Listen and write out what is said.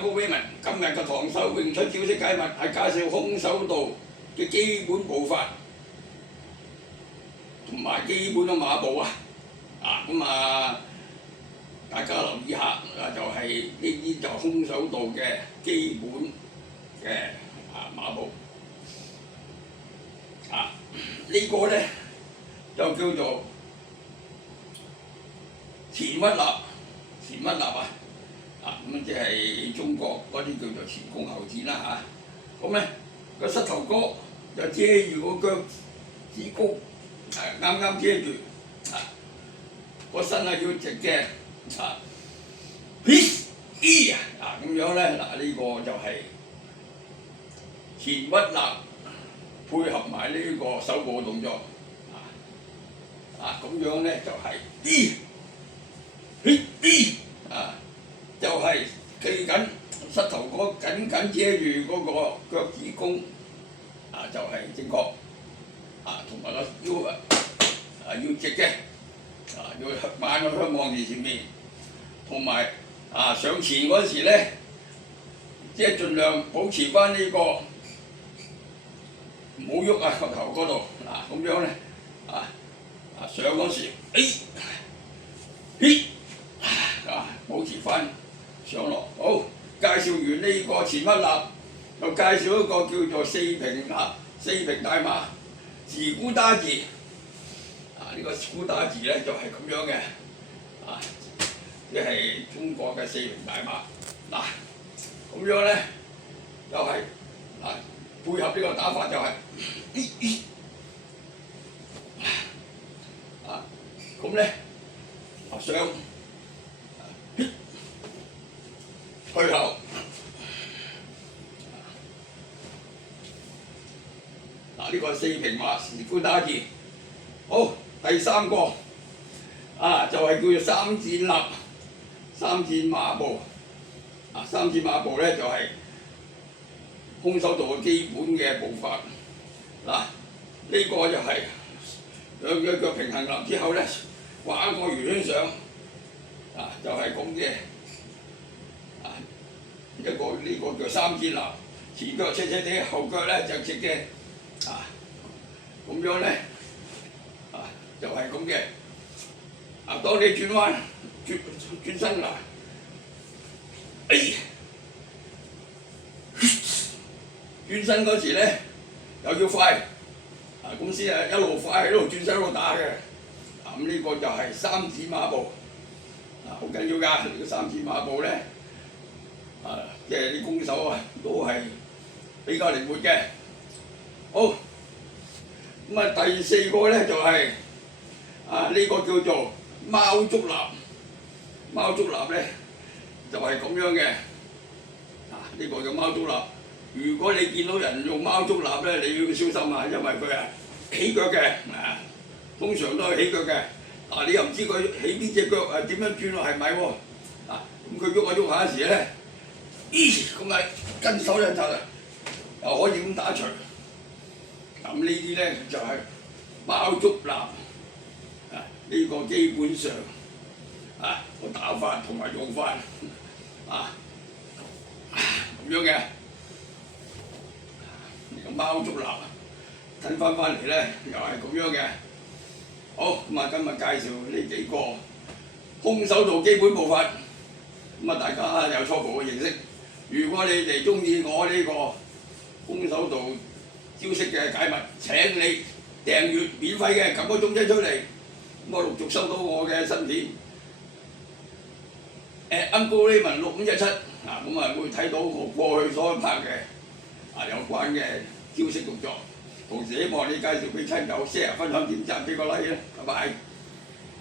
高俾文，今日嘅唐手詠春招式解密係介紹空手道嘅基本步伐同埋基本嘅馬步啊！大家留意下就係呢啲就空手道嘅基本嘅馬步呢個咧就叫做前屈立，咁即係中國嗰啲叫做前弓後箭啦嚇。咁咧個膝頭哥就遮住個腳趾高，啱啱遮住個身係要直嘅咁樣咧呢個就係前屈立配合埋呢個手部動作咁樣咧就係就係企緊膝頭哥緊緊遮住嗰個腳趾公就係正確同埋個腰要直嘅要眼向望住前面，同埋上前嗰時咧，即係盡量保持翻呢個唔好喐個頭嗰度咁樣咧上嗰時保持翻上落。好，介紹完呢個前屈立，又介紹一個叫做四平大馬自古打字呢個古打字咧就係咁樣嘅即係中國嘅四平大馬咁樣咧就係配合呢個打法就係咁咧上退後呢個四平馬自古打字。好，第三個就係叫做三戰立、三戰馬步。三戰馬步咧就係空手道嘅基本嘅步伐。呢個就係兩隻腳平衡立之後咧，畫一個圓圈上，就係咁嘅。呢個叫三戰立，前腳斜斜地，後腳咧就直嘅。咁樣咧就係咁嘅。當你轉彎轉身轉身嗰時咧又要快，咁先一路快一路轉身一路打嘅。咁呢個就係三戰馬步，好緊要㗎。呢個三戰馬步咧，即係啲攻手都係比較靈活嘅。好，第四個咧就係呢個叫做貓捉立。貓捉立咧就係咁樣嘅。呢個叫貓捉立。如果你見到人用貓捉立咧，你要小心因為佢起腳嘅，通常都係起腳嘅。你又唔知佢起邊隻腳點樣轉係咪喎？咁佢喐下時咧，咁跟手一陣又可以咁打除。咁呢啲咧就係貓捉立呢個基本上個打法同埋用法咁樣嘅。貓捉立睇翻嚟咧，又係咁樣嘅。好，今日介紹呢幾個空手道基本步伐，大家有初步嘅認識。如果你哋中意我呢個空手道招式嘅解密，請你訂閱免費嘅，撳個鐘仔出嚟，我陸續收到我嘅新片。Uncle Raymond 6517會睇到我過去所拍嘅有關嘅招式動作，同時希望你介紹俾親友 share 分享點讚俾個 like 啦，拜拜。